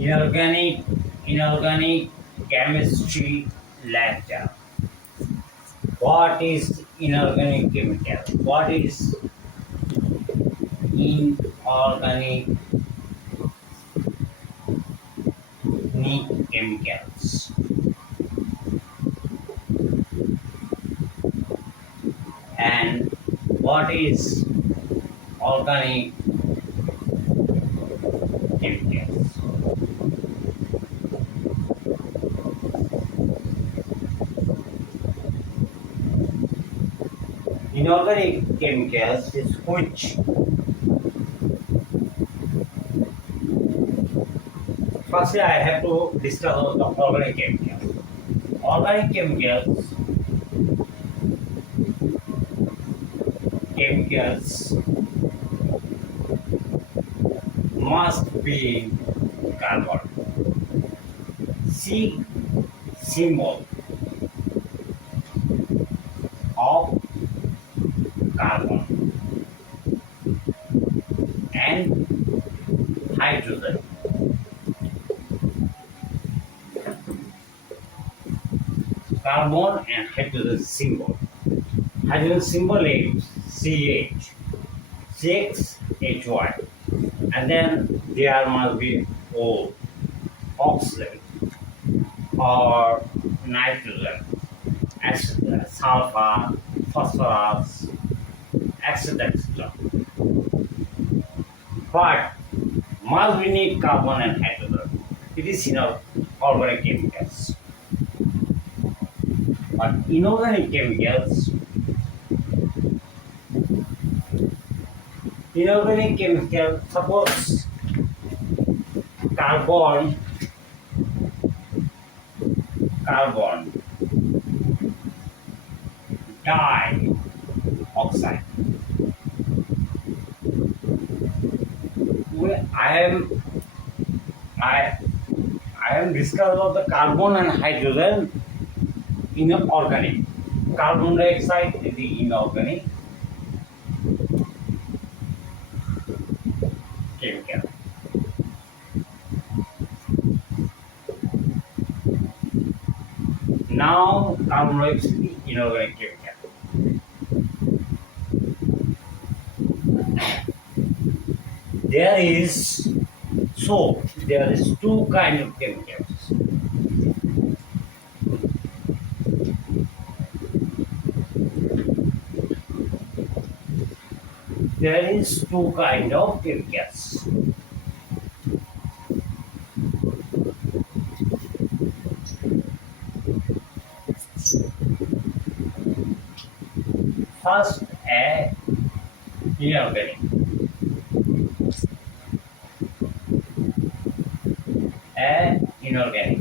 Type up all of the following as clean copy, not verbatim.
Inorganic chemistry lecture. What is inorganic chemical? What is inorganic chemicals? And what is organic chemicals? Inorganic chemicals is which firstly I have to discuss the organic chemicals. Organic chemicals must be carbon. C symbol of carbon and hydrogen. Carbon and hydrogen symbol. Hydrogen symbol is CH, CXHY, and then there must be O, oxygen, or nitrogen, sulfur, phosphorus, etc. etc. But must we need carbon and hydrogen? It is organic chemicals. But inorganic chemicals, suppose carbon dioxide. I am discussing about the carbon and hydrogen in organic. Carbon dioxide is the inorganic chemical. Now carbon dioxide is inorganic chemical. There is two kinds of chemicals. There is two kinds of chemicals. First, inorganic. Inorganic.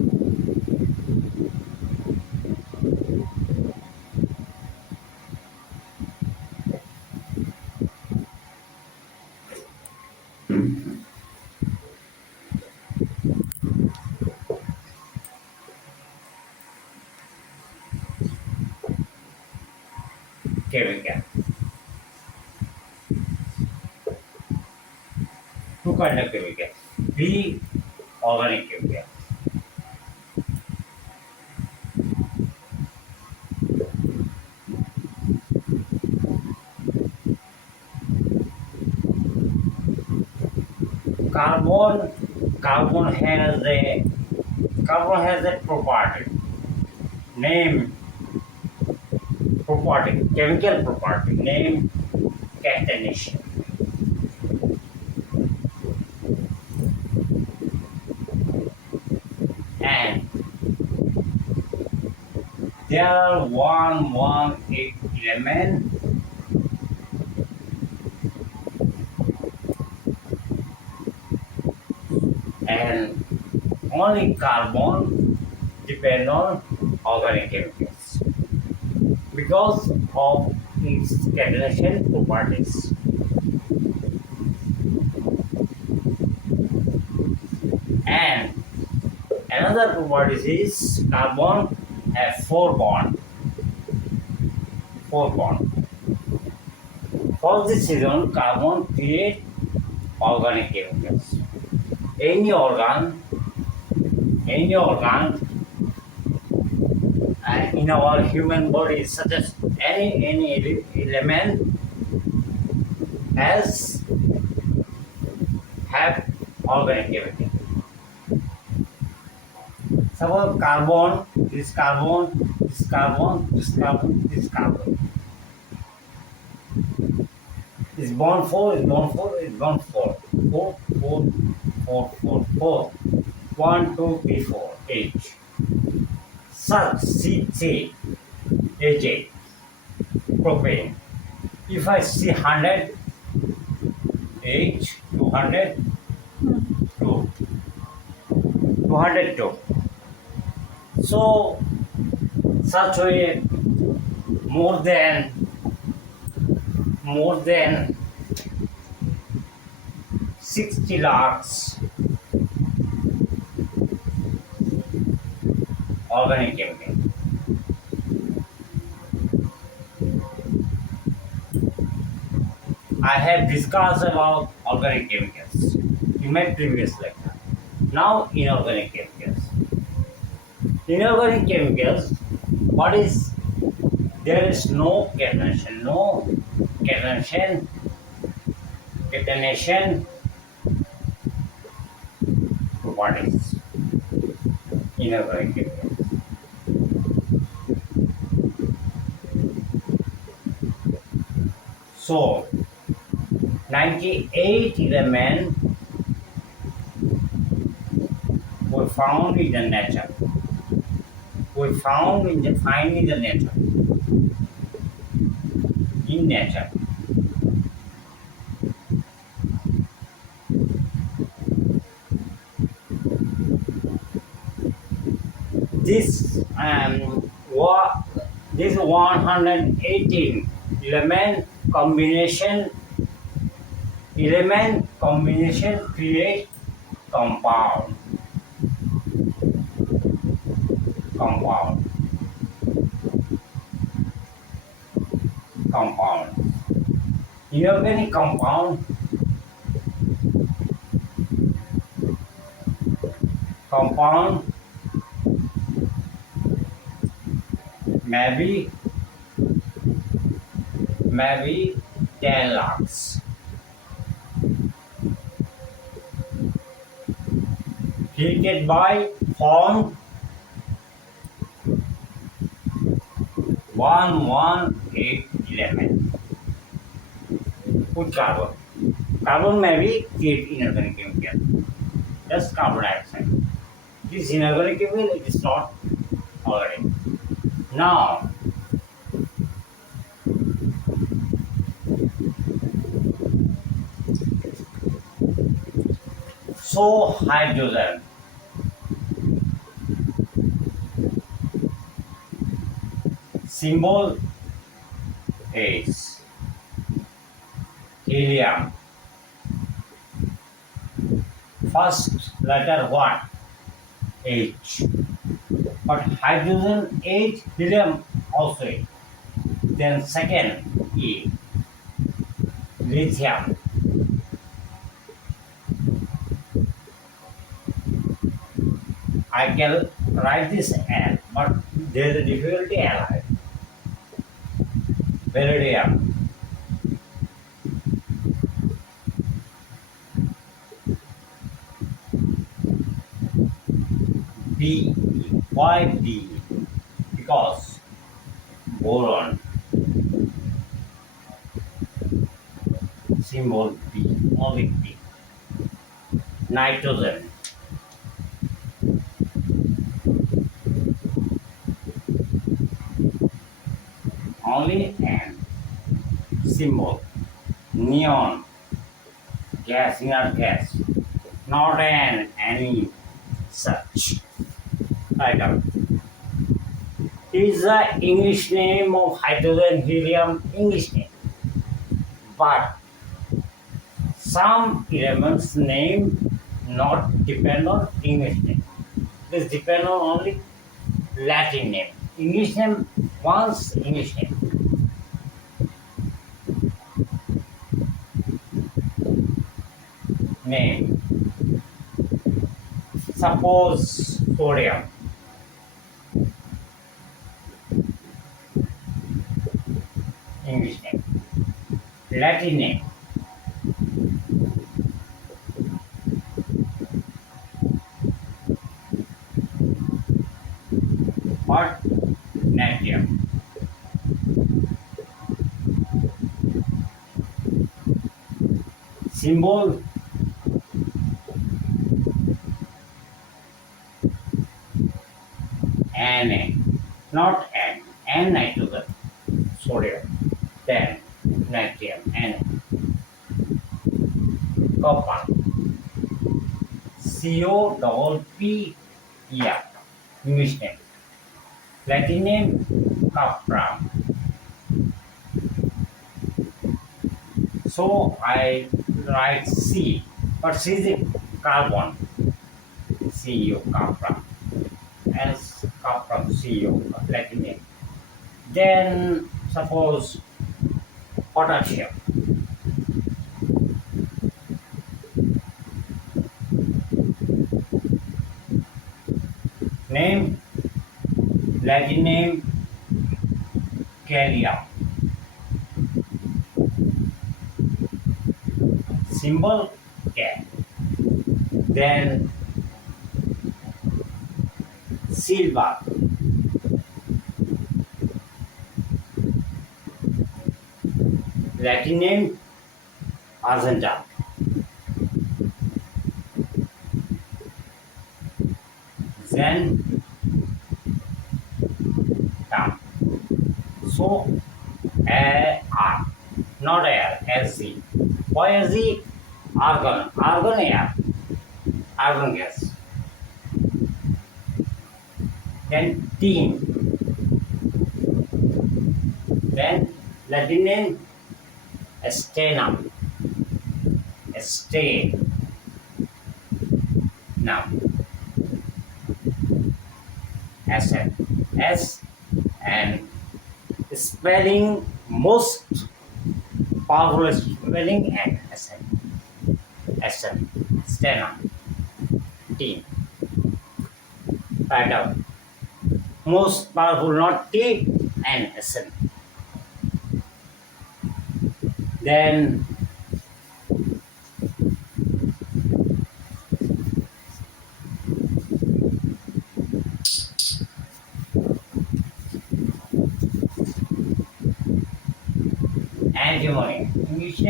Chemical. Two kinds of chemicals. B organic chemical. Carbon has a property, chemical property, name catenation. And there are 118 elements and only carbon depend on organic chemicals because of its catenation properties. And another property is carbon has four bond. For this reason, carbon creates organic chemicals. Any organ any organ in our human body, such as any element, has have organic chemical. Suppose carbon, this carbon, this carbon, this carbon, this carbon. Is bond 4, is bond 4, is bond 4. 4, 4, 4, 4, 4. 1, 2, 3, 4, H. Such C, AJ, propane. If I see 100, H, 200, 2, 202. So, such way, more than 60 lakhs organic chemical. I have discussed about organic chemicals in my previous lecture. Now, inorganic chemicals. Inorganic chemicals, what is? There is no catenation, properties inorganic chemicals. So, 98 elements were found in the nature. Find in the nature. In nature. This 118 element combination create compound. Inorganic compound maybe 10 lakhs. Heated by form 118 element. Put carbon. Carbon may be create inorganic chemical. Just carbon dioxide. This inorganic chemical, it is not organic. Now, so hydrogen. Symbol H. Helium. First letter what? H. But hydrogen H, helium also H. Then second E. Lithium. I can write this L, but there is a difficulty L. Beryllium. B. Why B? Because boron. Symbol B. Only B. Nitrogen. Only N. Symbol. Neon. Gas, inert gas. Not any such. Right out. Is the English name of hydrogen, helium, English name. But some elements name not depend on English name. This depend on only Latin name. English name, once English name. Name. Suppose sodium. English name. Latin name. What? Natrium. Symbol Na, not N. N nitrogen, sodium. Then natrium, Na. Copper, COPPER. English name. Latin name, copper. So I write C, but C is a carbon. CO, copper. As copper, CO, Latin name. Then suppose potassium. Name, Latin name, Kalium. Symbol K. Then silver. Latin name Argentum. Then tam. So AR, not air, SZ. Why SZ? Argon, argon air, argon gas. Then tin. Then Latin name Stenum. Stenum. Sn. S and spelling most powerful spelling and Sn. Sn. Stenum. T. Write out. Most powerful, not T and Sn. Then antimony. English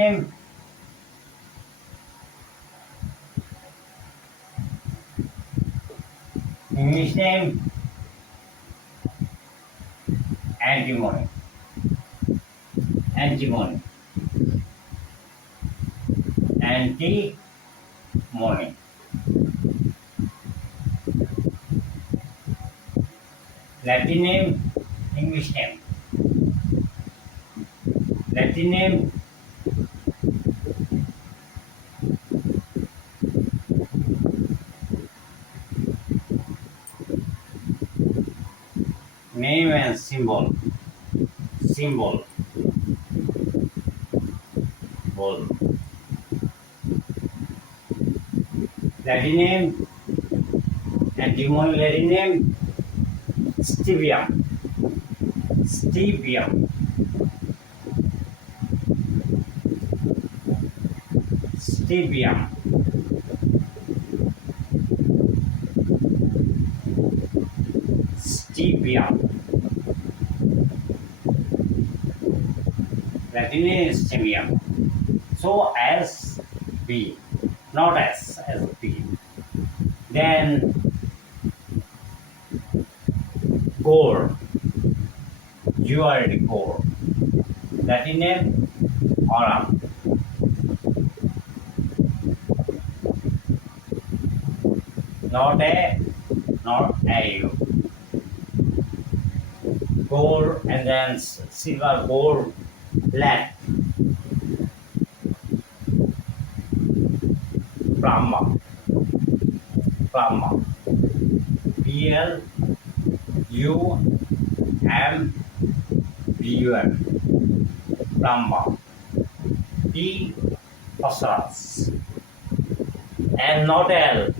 name antimony. Antimony. Antimony. Latin name, English name. Latin name name and symbol. Symbol. Bol. Latin name antimony. Latin name stevia. Stevia. Stevia. Stevia. Latin name is stevia. So as B, not as B. Then gold. You already gold. Latin name aurum. Not a, not a. Gold and then silver, gold, lead. Plumber. Plumber. PLUMBUR. Plumber. P. Phosphorus. and not L,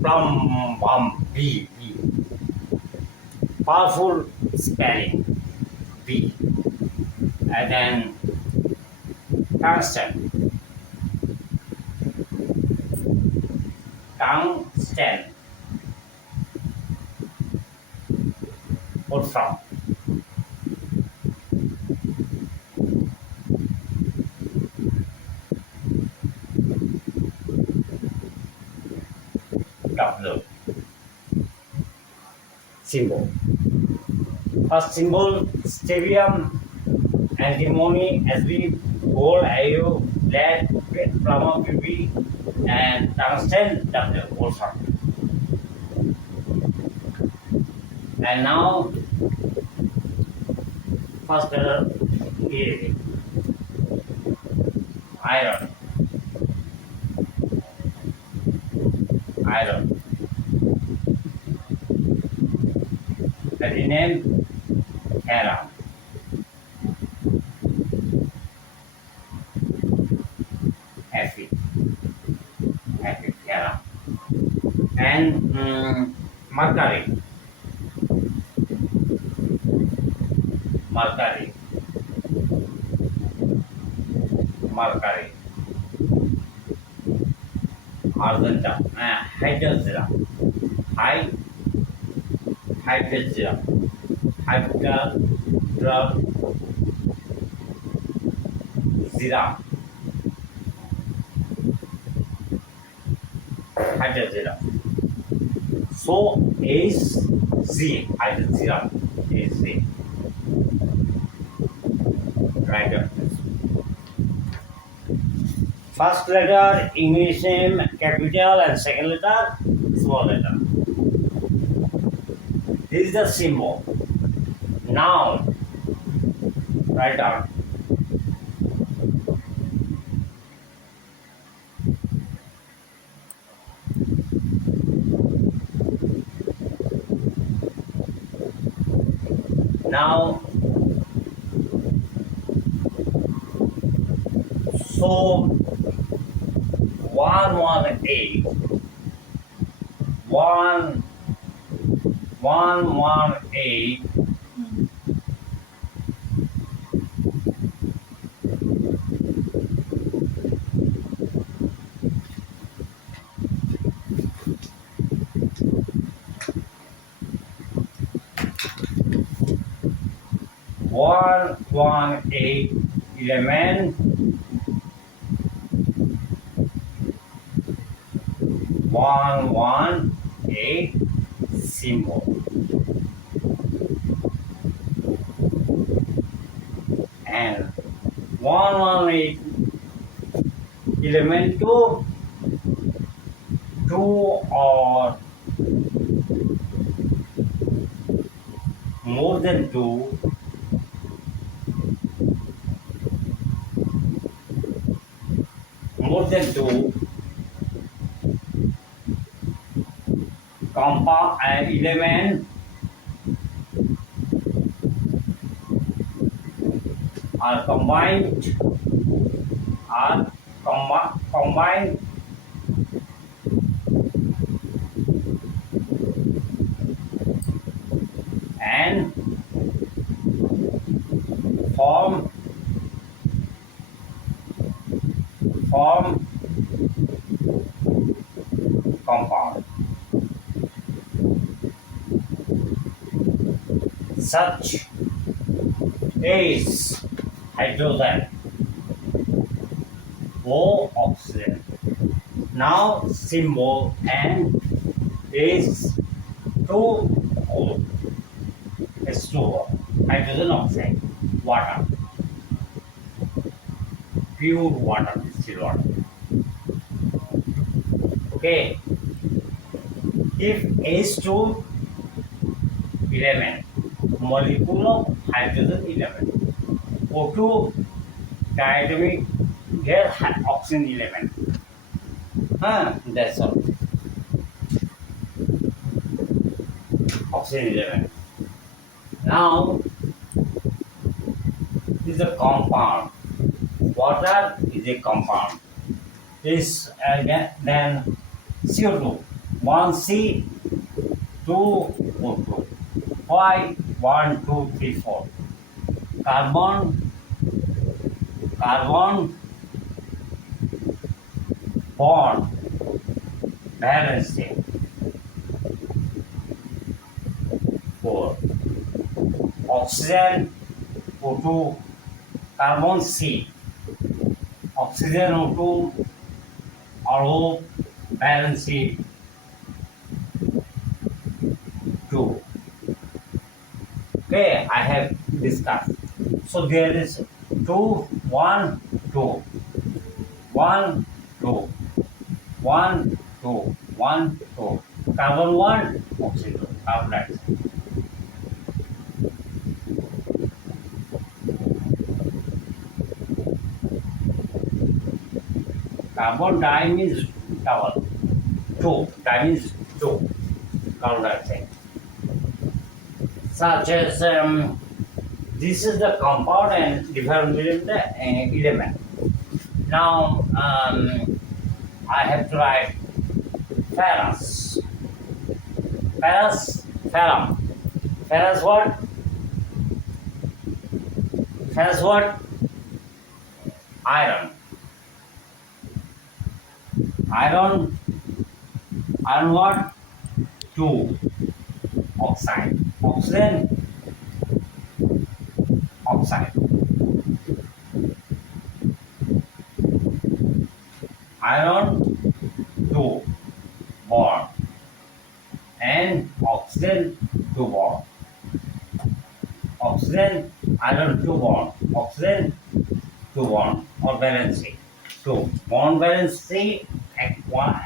plum, B, B. Powerful spelling, B. And then tungsten, tungsten, wolfram, W. Symbol. First symbol, stadium, antimony, Sb, gold, Iu, lead, plumber, Pb, and tungsten, W, wolfram. And now, first letter, A, iron, iron. The name, Hera. Fe, Fe, Hera. And mercury, mercury, mercury. Argenta, hydrogen, hydrogen, hydrogen, zero, hydrogen. So is Z, hydrogen is Z. Right here. First letter English name capital and second letter small letter. This is the symbol. Noun. Write down. Now, so 118, 118 element, 118 symbol, and 118 element two or more than two, compound and element are combined, and form compound. Such is hydrogen, O oxygen. Now symbol N is 2O, H2O, hydrogen oxide, water, pure water, still water. Okay, if H2 element, molecule of hydrogen element, O2 diatomic gas oxygen element. That's all. Oxygen element. Now, this is a compound. Water is a compound. is than CO2. 1C, 2 O2. Why 1, 2, 3, 4? Carbon bond balancing 4. Oxygen O2, carbon C. Oxygen O2 or balancing 2. Okay, I have discussed. So there is 2, 1, 2, 1, 2, 1, 2, 1, 2. Carbon 1, oxygen, carbon dioxide. Carbon di means double. 2. Di means 2. Carbon dioxide. Such as this is the compound and different within the element. Now I have to write ferrous. Ferrum. Ferrous what? Ferrous what? Iron. Iron what? 2. Oxide. Oxygen. Oxide. Iron 2 bond and oxygen 2 bond. Oxygen iron 2 bond. Oxygen 2 bond or valency 2 bond valency at 1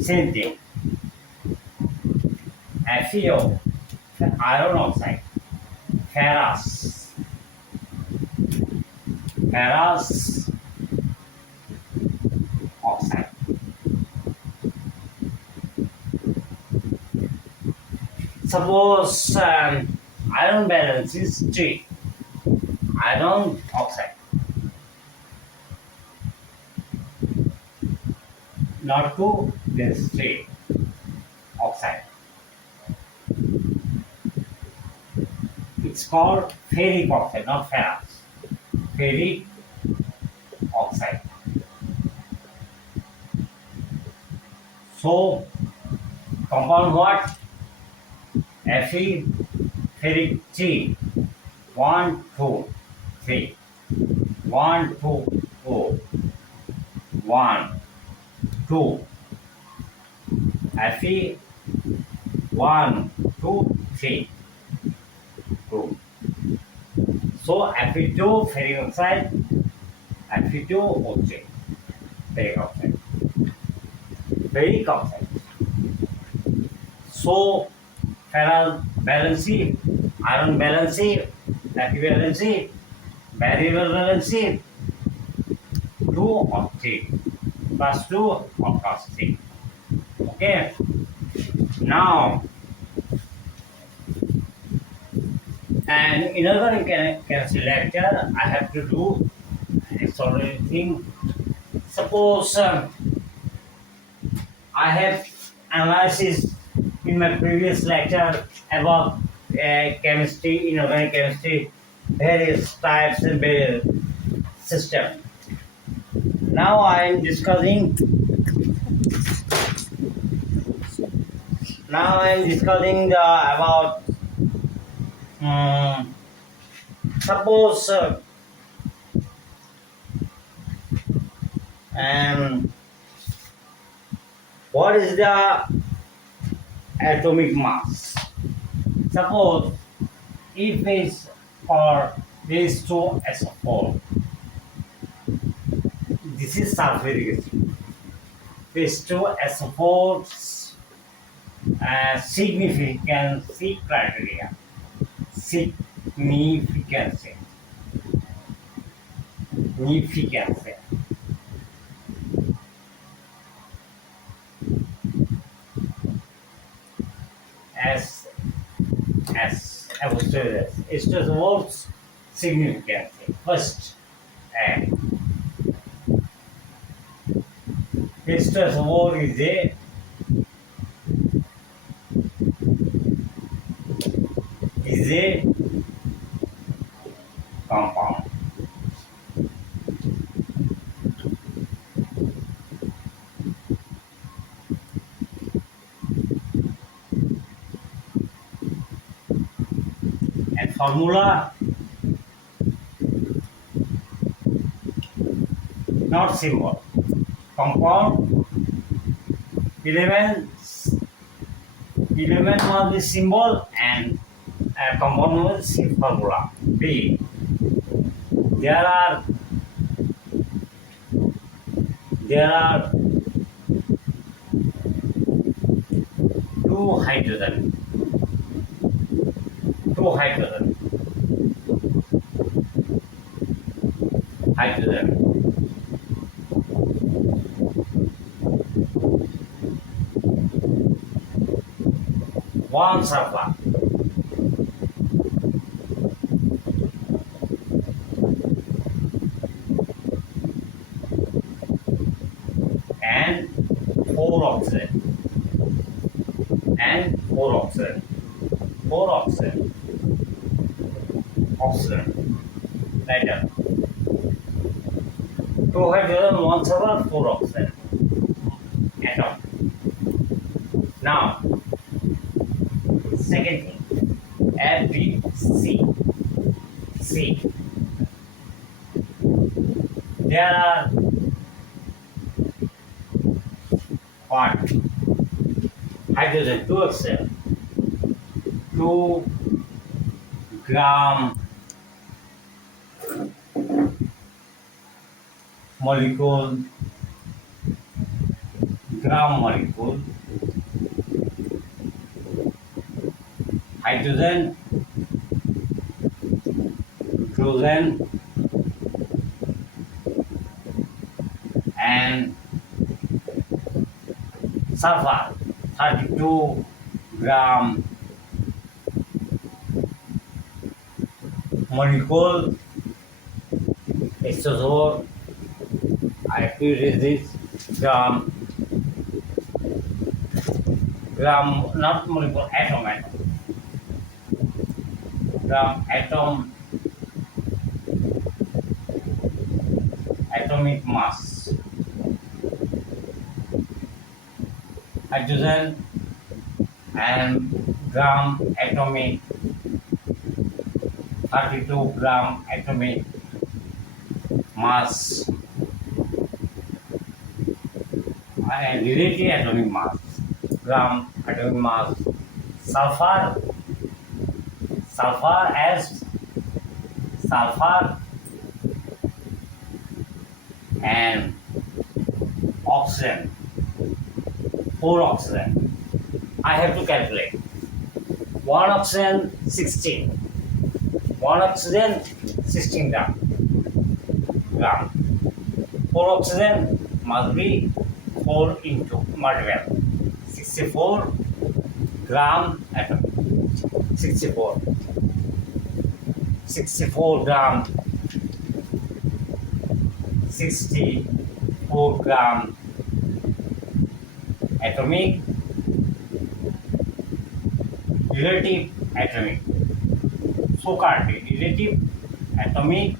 same thing. FeO iron oxide. Ferrous oxide. Suppose iron balance is 3. Iron oxide. Not 2, there's 3. Oxide. It's called ferric oxide, not ferrous. Ferric oxide. So, compound what? Fe, ferric 3. 1, 2, 3. 1, 2, 4. 1, 2. Fe, 1, 2, 3. 2. So Fe2 ferric oxide, Fe2 O3 ferric oxide. Ferric oxide. So ferrous valency, iron valency, Fe valency, variable valency 2 or 3 plus 2 or plus 3. Okay. Now and inorganic chemistry lecture, I have to do extraordinary thing. Suppose I have analysis in my previous lecture about chemistry, inorganic chemistry, various types and various systems. Now I am discussing. About suppose what is the atomic mass? Suppose if it's for these two SO4, this is sulfuric acid. These two SO4's significancy criteria. Significancy. I will say this. It's just words significancy. First, H2SO4 is a compound. And formula, not symbol. Compound element must be symbol and compound must be formula. B. There are two hydrogen. One sulfur. And four oxygen. Oxygen. Right down. Two hydrogen, one sulfur, four oxygen. Atom. Now, second thing, F, B, C. There are what? Hydrogen 2 oxygen, 2 gram molecule, hydrogen, hydrogen, and sulfur 32 gram molecule. H2SO4, I have to erase this gram, not molecule, atom, atomic mass. Hydrogen and gram atomic, 32 gram atomic mass and relative atomic mass, gram atomic mass. Sulfur and oxygen, 4 oxygen. I have to calculate. 1 oxygen 16. 1 oxygen 16 gram. 4 oxygen must be 4 into multiple. 64 gram atom. 64 gram. 64 gram atomic, relative atomic, so-called relative atomic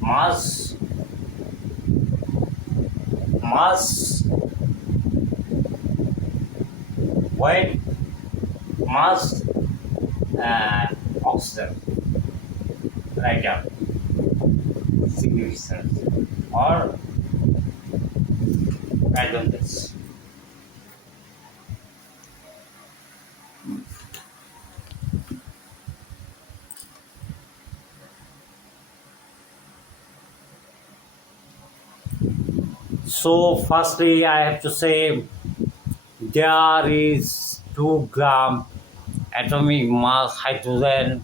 mass weight mass oxygen. Write down significance or write down this. So firstly I have to say there is 2 gram atomic mass hydrogen,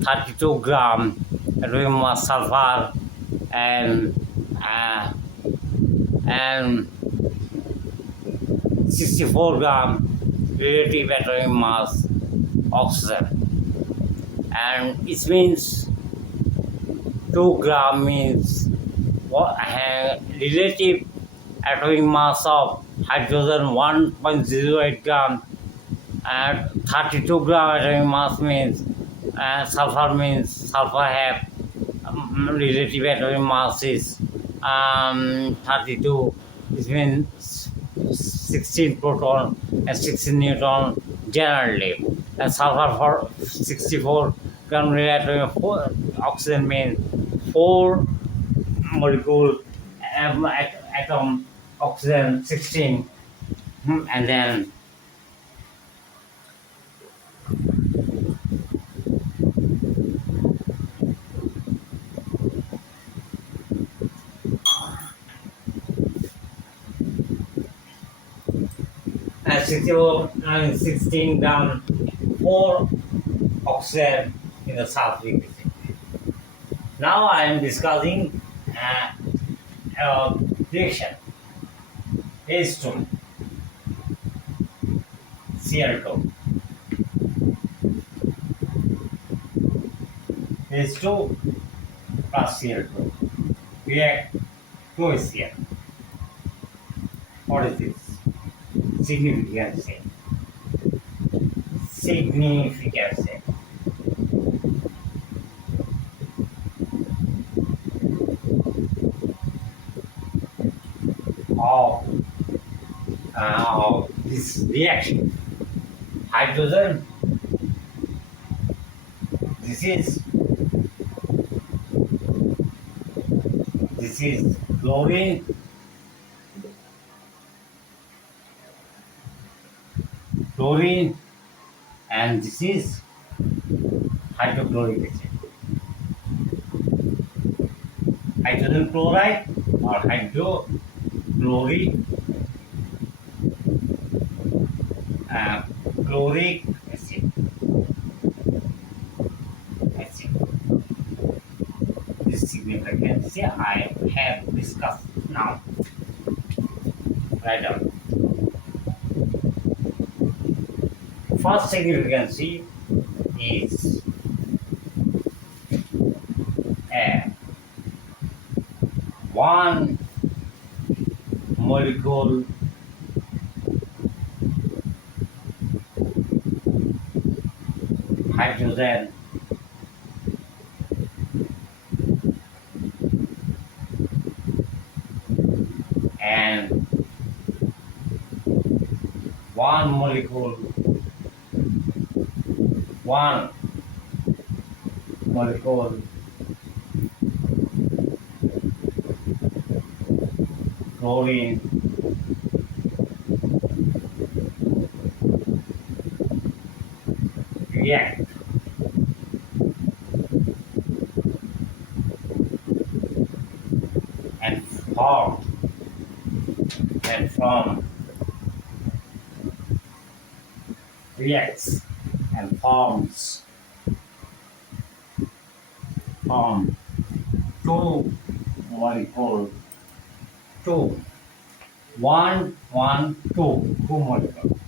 32 gram atomic mass sulfur, and 64 gram relative atomic mass oxygen, and it means 2 gram means relative atomic mass of hydrogen 1.08 gram, and 32 gram atomic mass means sulfur have relative atomic mass is 32. This means 16 proton and 16 neutron generally, and sulfur for 64 gram relative oxygen means 4 molecule atom oxygen 16. And then 16 gram 4 oxygen in the sulfuric acid. Now I am discussing reaction H2 Cl2 H2 plus Cl2 react to HCl. What is this? Significance. Significance. Of this reaction. Hydrogen, this is chlorine, and this is hydrochloric acid. Hydrogen chloride or hydrochloric chloric acid. This significance I have discussed now. Write down. First significance is one molecule hydrogen and one molecule chlorine react and form reacts and form two molecules, two molecules.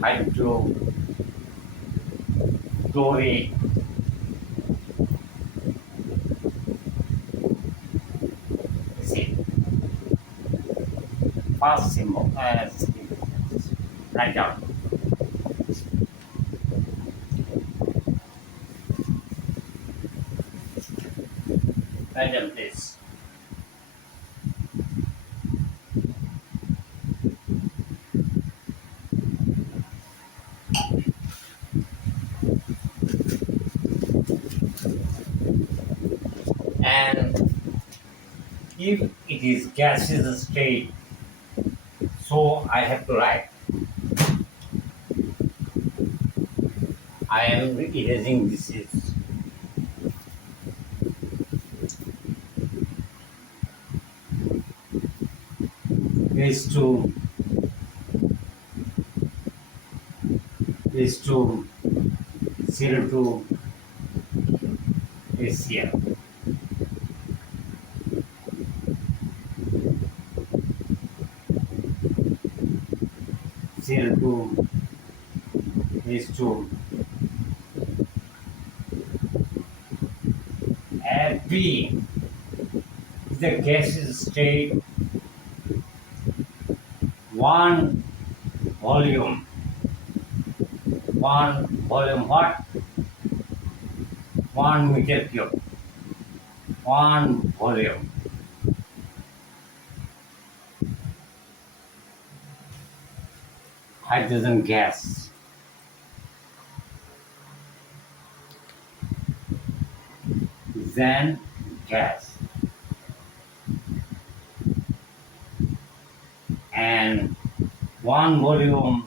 Hydrochloric acid. First symbol write down. Write down this. And if it is gaseous state, so I have to write. I am erasing this is H2 CO2 HCl. CO2 is to B is the gaseous state, one volume, what? 1 meter cube, one volume. Hydrogen gas. Then gas. And one volume,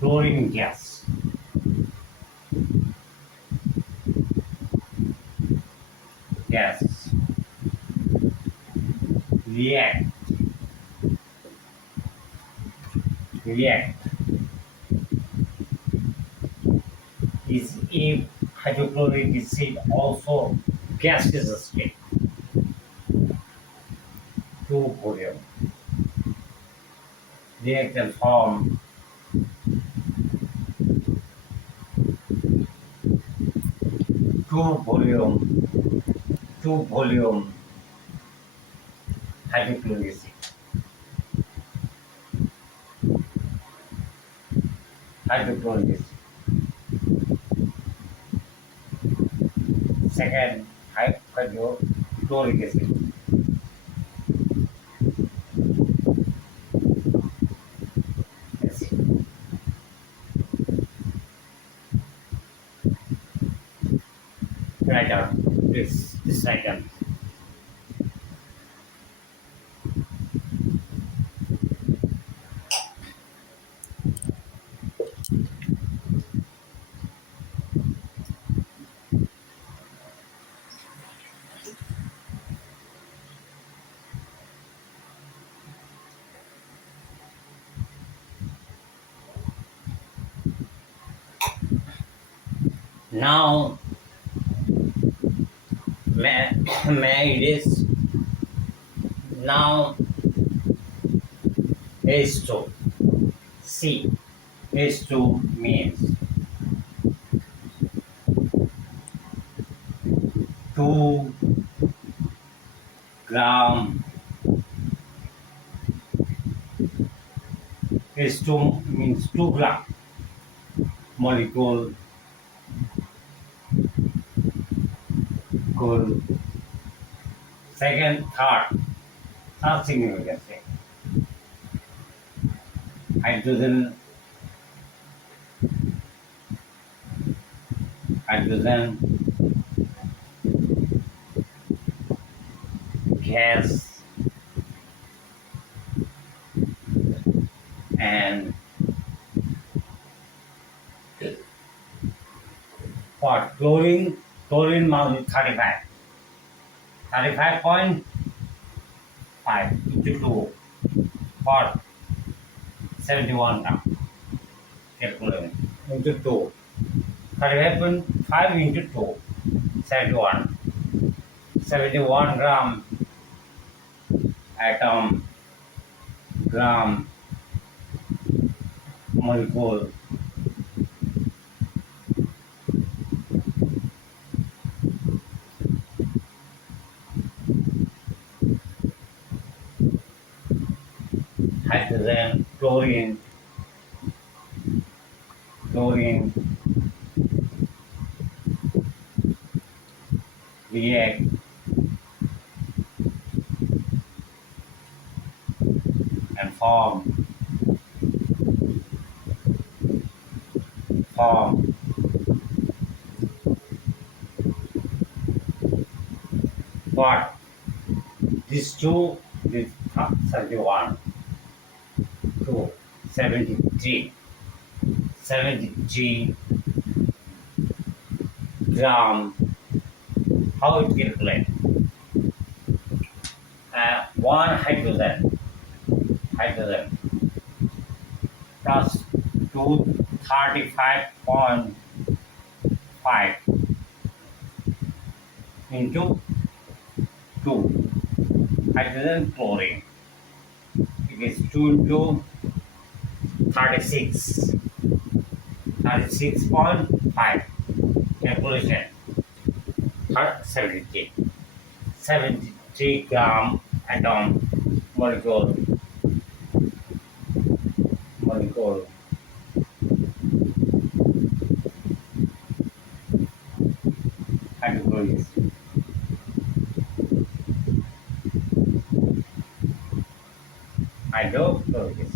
chlorine gas. Gas react is if hydrochloric acid also gaseous state, two volume. React and form two volume hydrochloric acid. Second, hydrochloric acid. Write down this item. Now, may this now H2 C. H2 means 2 gram. H2 means 2 gram molecule. Second, third significance. Hydrogen gas and what? Chlorine must be 35.5 into 2 for 71 gram. Calculate into 2. 35.5 into 2, 71. 71 gram atom, gram molecule. Hydrogen, chlorine, react and form what? These two, this 31 to 73 gram. How it calculate? One hydrogen plus 235.5 into 2. Hydrogen chlorine. It is 2 into 36. 36.5. Calculation. 73. 73 gram atom molecule hydrochloric hydrochloric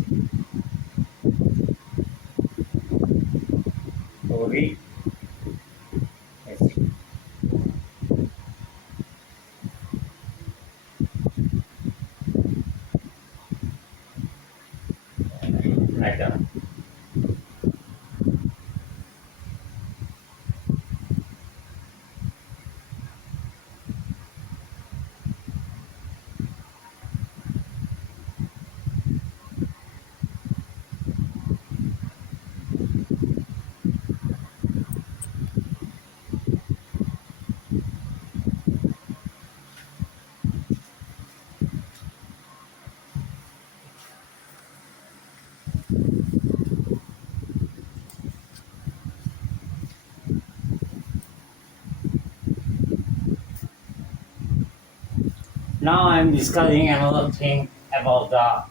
chloric acid. Like that. Now I am discussing another thing about the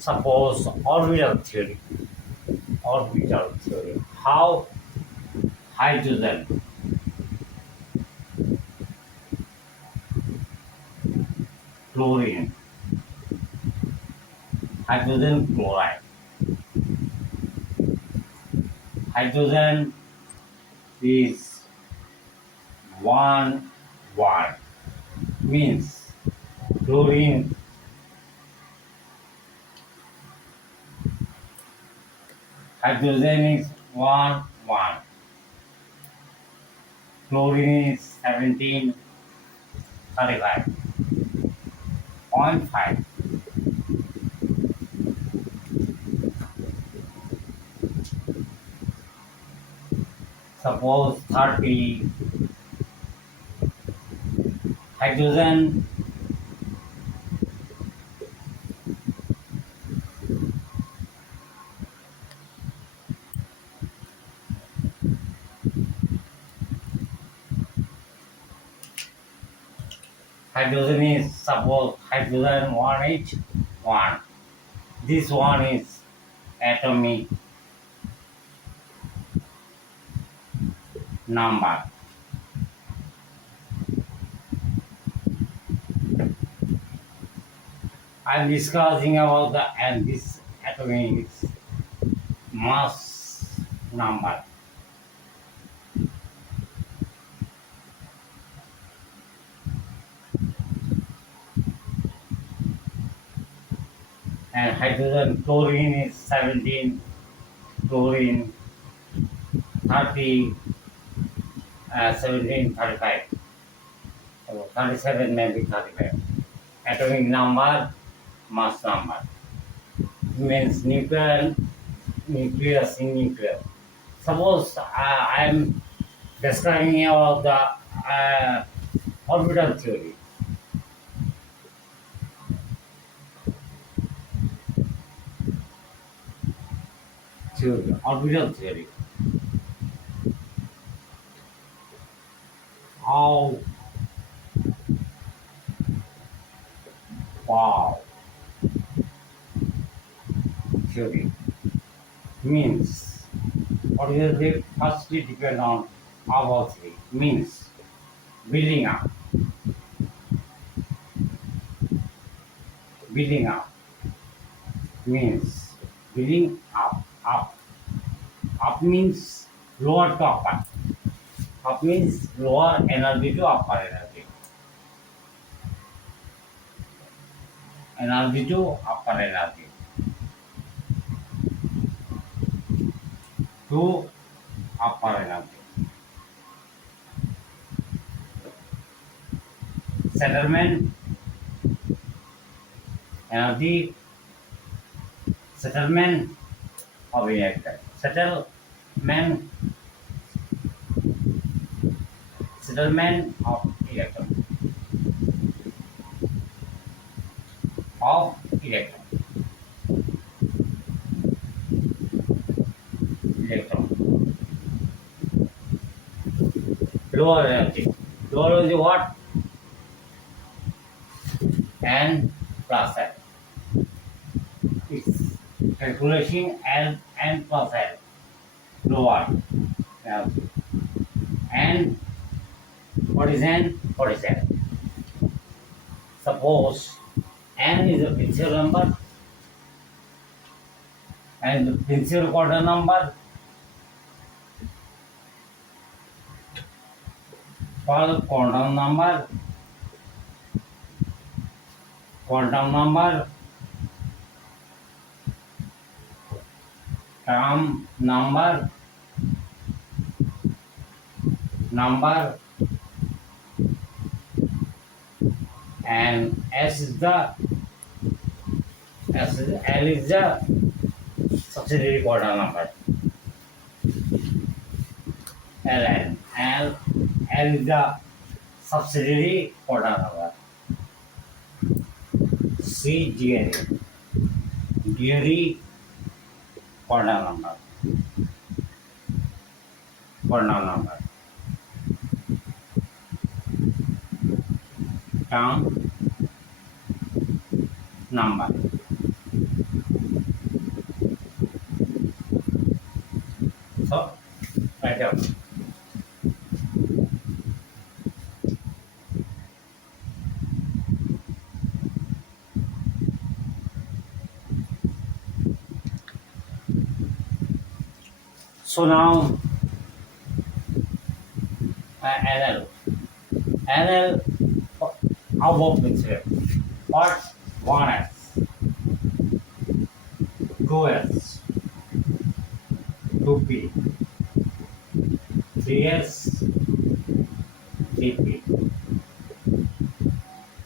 suppose orbital theory. Orbital theory. How hydrogen chlorine, hydrogen chloride, hydrogen is 1 means chlorine hydrogen is 1 chlorine is 1735.5. Suppose 30 hydrogen hydrogen is suppose hydrogen 1H1. This one is atomic number. I am discussing about the and this atomic mass number. And hydrogen chlorine is 17, chlorine 30, 17, 35. So 37 maybe 35. Atomic number, mass number. Means nucleus in nucleus. Suppose I am describing about the orbital theory. Orbital theory. How wow theory means obviously firstly depend on about three means building up means building up means lower to upper, up means lower energy to upper energy to upper energy to upper energy. Settlement energy, settlement of reactor, settlement settlement of electron. Of electron. Electron. Lower energy. Lower energy what? N plus L. It's calculation N plus L. Lower energy. And what is N? What is L? Suppose N is a principal number and the principal quantum number for quantum number term number and L is the subsidiary quantum number. L is the subsidiary quantum number. C degree quantum number. Term number. So, write down. So now, NL above principle. What? 1s, 2s, 2p, 3s, 3p,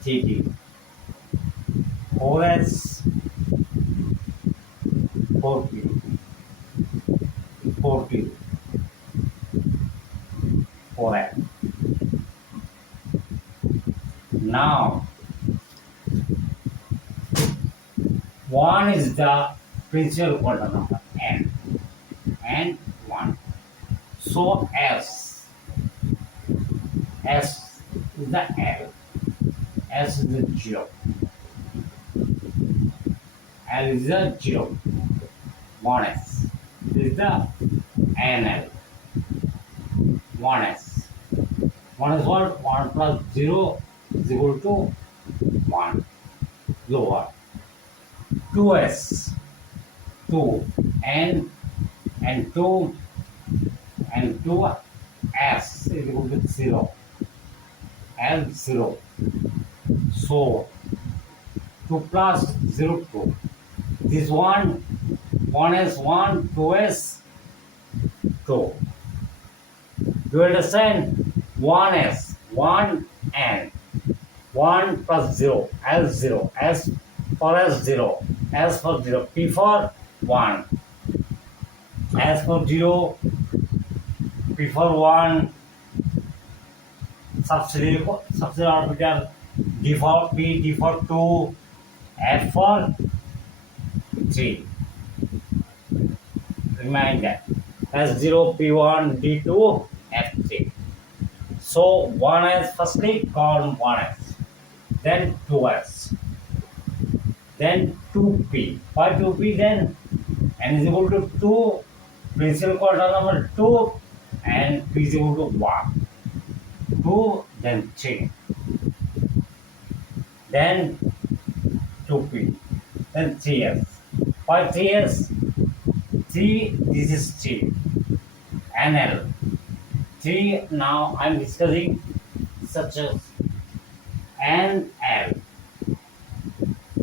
3p, 4s, 4p, 4p, 4s. Now, 1 is the principal quantum number n and 1. So s is the L, s is the 0, L is the 0, 1s is the NL, 1s. 1 is what? 1 plus 0 is equal to 1. Lower. 2s, 2 and 2 and 2s is equal to 0, L 0. So 2 plus 0 2. This one 1s 1, 2s 2. Do you understand? 1s 1 and 1 plus 0, L 0, S for S 0, S for 0, P for 1, S for 0, P for 1, subsidiary orbital, D for P, D for 2, F for 3. Remind that. S0, P1, D2, F3. So 1s firstly called 1s, then 2s, then 2p. Why 2p then? N is equal to 2, principal quantum number 2, and p is equal to 1. 2, then 3. Then 2p, then 3s. Why 3s? 3, this is 3. NL. 3, now I am discussing such as NL.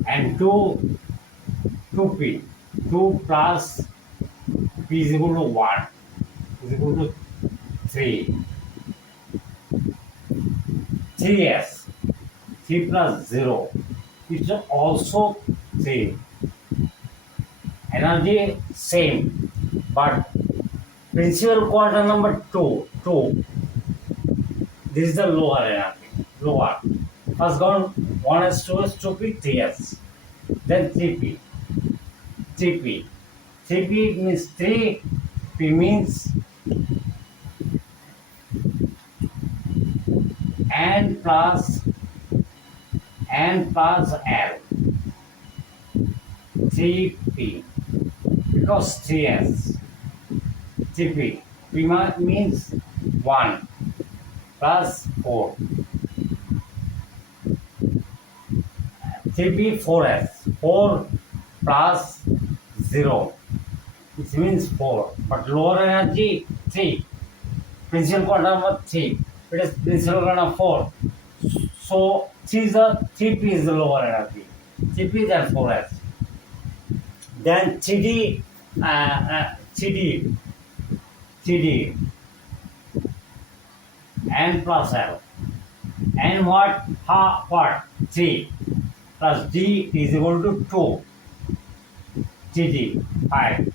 And 2p. 2 plus p is equal to 1. Is equal to 3. 3s. 3 plus 0. It's also 3. Energy same, but principal quantum number 2. This is the lower energy. Lower. First gone 1s, 2s, 2p, 3s. Then 3p. 3p. 3p means 3. P means n plus L. 3p. Because 3s. 3p. P means 1 plus 4. 3p 4s. 4 plus 0. This means 4. But lower energy 3. Principal quantum number 3. It is principal quantum 4. So 3p is the lower energy. 3p then 4s. Then 3d n plus L. N what? What? 3 plus d is equal to 2. 3d 5.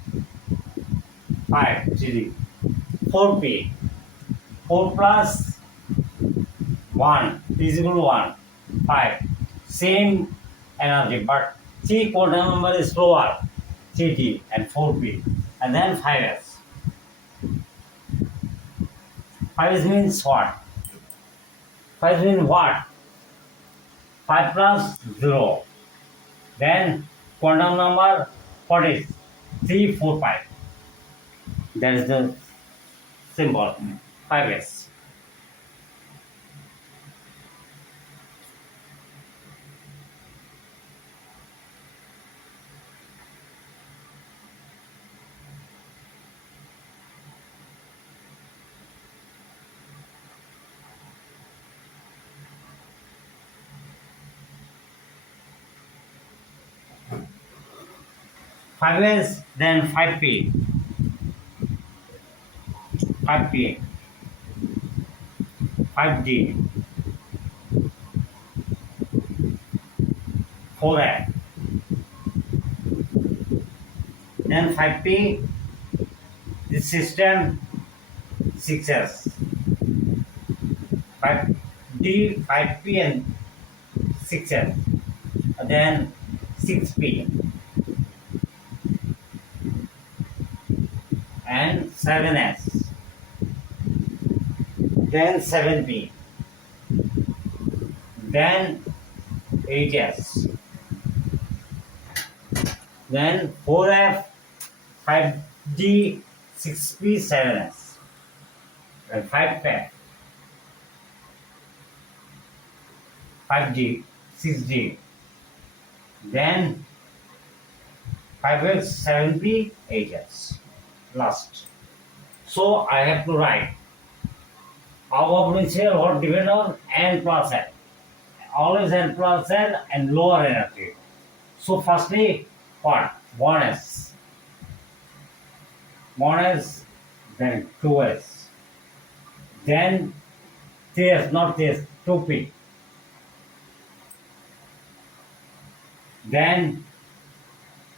3d 4p. 4 plus 1 is equal to 1. 5. Same energy, but 3 quantum number is lower. 3d and 4p. And then 5s. 5 means what? 5 means what? 5 plus 0. Then quantum number, what is? 3, 4, 5. That is the symbol. 5s. Five s, then 5p. 5p. 5d. 4f. Then 5p. This system 6s. 5d, 5p and 6s. Then 6p. And 7s, then 7p, then 8s, then 4f, 5d, 6p, 7s, and 5f, 5d, 6d, then 5x, 7p, 8s. Last. So I have to write our potential what depend on n plus n. Always n plus n and lower energy. So firstly what? 1s. 1s, then 2s. Then 3s, not 3s, 2p. Then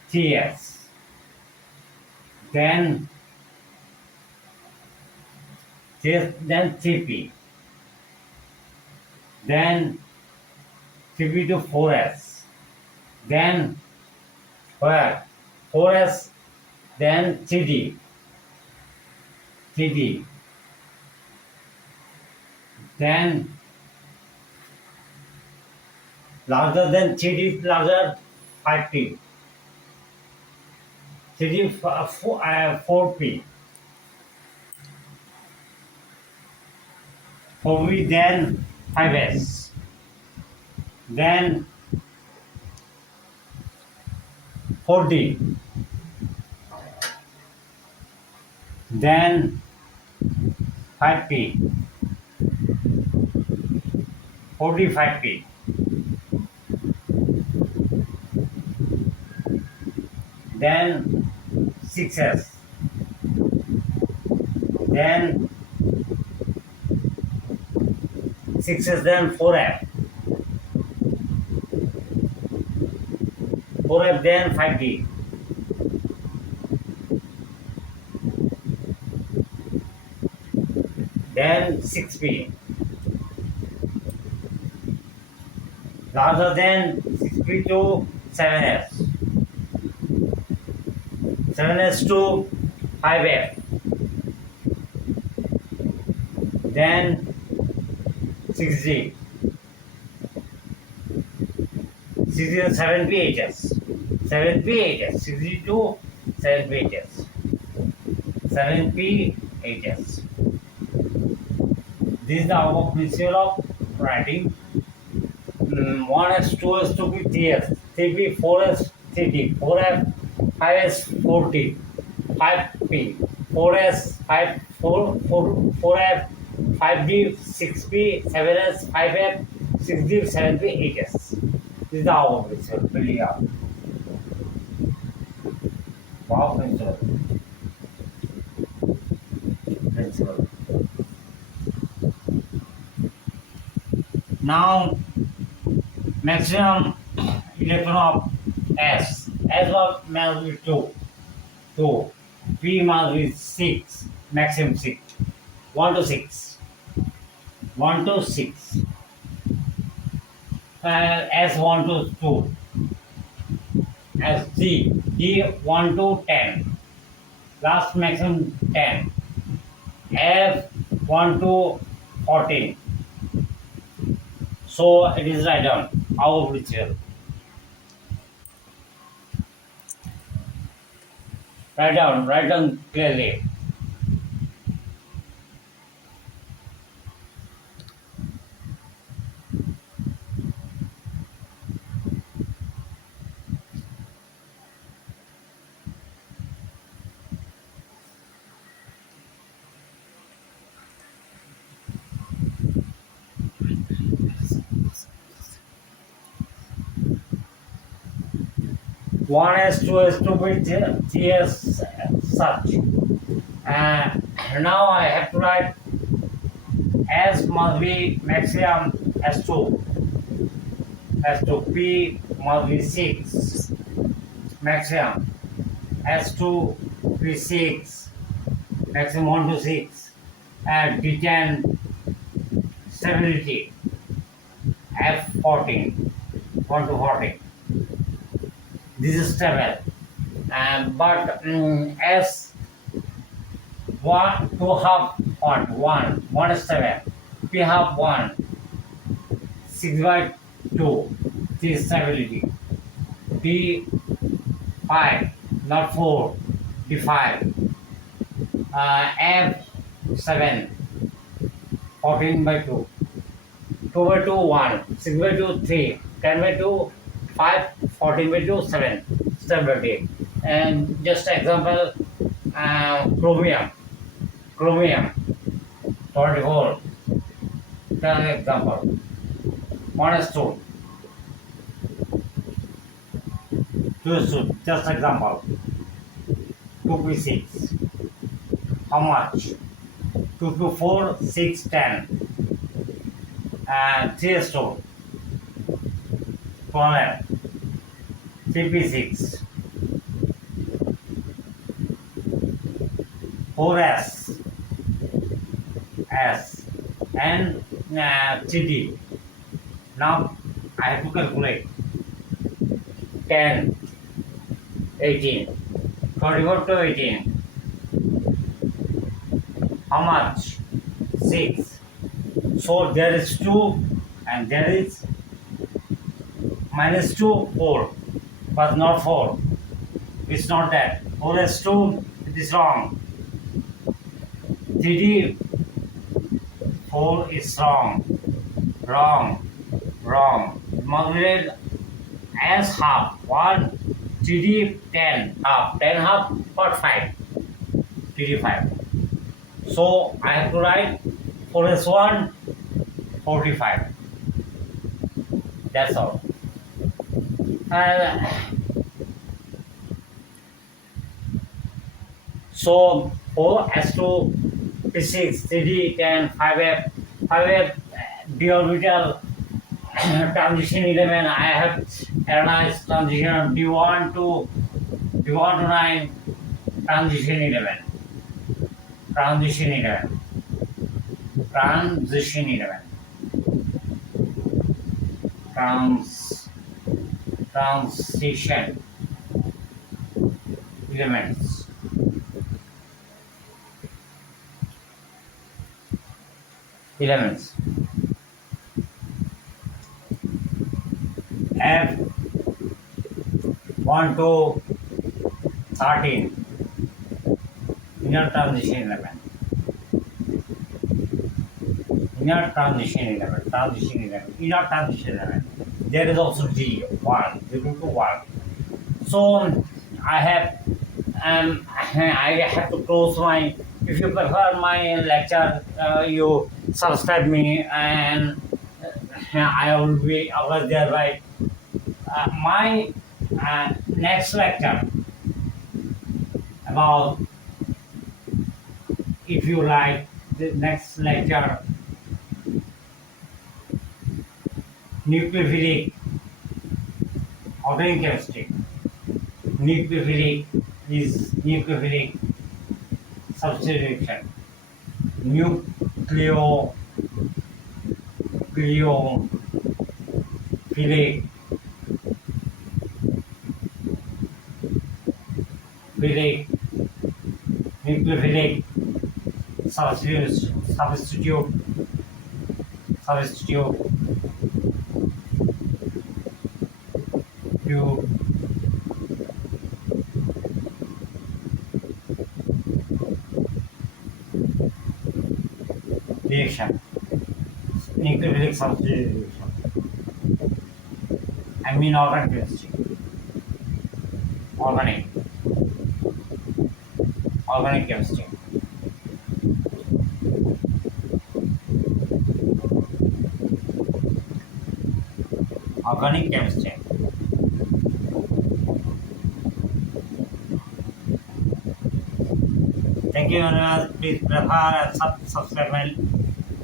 3s. Then 3p, then 3p to 4s, then 4s, then 3d, then larger than 3d, larger 5p. 3d 4p. 4p, then 5s. Then 4d. Then 5p. 4d, 5p. Then 6s. Then 6s, then 4f. 4f, then 5d. Then 6p. larger than 6p to 7s, 7s to 5f, then 6d, 6d to 7phs, 7phs, 6d to 7phs, 7phs. This is the above principle of writing. 1s, 2s, 2p, 3s, 3p, 4s, 3d, 4f, 5s, 4d, 5p, 4s, 5, 4, 4, 4f, 5d, 6p, 7s, 5f, 6d, 7p, 8s. This is the above principle. Building up. Wow, principle. Principle. Now, maximum electron of S. S must be 2. 2. P must be 6. Maximum 6. 1 to 6. 1 to 6. S 1 to 2. S D. D 1 to 10. Last maximum 10. F 1 to 14. So it is write down. Our principle. Write down clearly. One S, two S, two B, three S, such. Now I have to write S must be maximum S2. S2 P must be 6 maximum. S2 P 6 maximum 1 to 6. D10 stability F14 1 to 14. This is stable. But S 1 2 half what 1 is stable. P half 1 6 by 2 this is stability. D 5 not 4 D 5 F 7 14 by 2 2 by 2 1 6 by 2 3 10 by 2 5 14 by 2 7 stability. And just example chromium 24 the example 1 is 2 2 is 2 just example 2p6 how much 2 to 4 6 10 and 3 is 2 12 3p6 4s S and 3d. Now I have to calculate 10 18 24 to 18 how much 6. So there is 2 and there is minus 2 4 but not 4. It's not that 4 is 2 it is wrong. 3d 4 is wrong must be read as half 1 3d 10 half but 5 3d 5. So I have to write 4 is 1 45. That's all. So 4 S2 P6 3d 10 5f 5f d orbital transition 11. I have analyzed transition d1 to 9 transition 11 transition 11 transition elements. F 1 to 13 inner transition element. Inner transition element. There is also D 1, 0 to 1. So I have to close my. If you prefer my lecture, you subscribe me, and I will be over there. Right. My next lecture about, if you like, the next lecture, nucleophilic organic chemistry. Nucleophilic is nucleophilic substitution. Nucleophilic nucleophilic substitute you reaction. Nucleophilic substitution. I mean organic chemistry. Organic chemistry. Organic chemistry. Thank you very much. Please prefer and subscribe my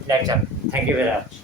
lecture. Thank you very much.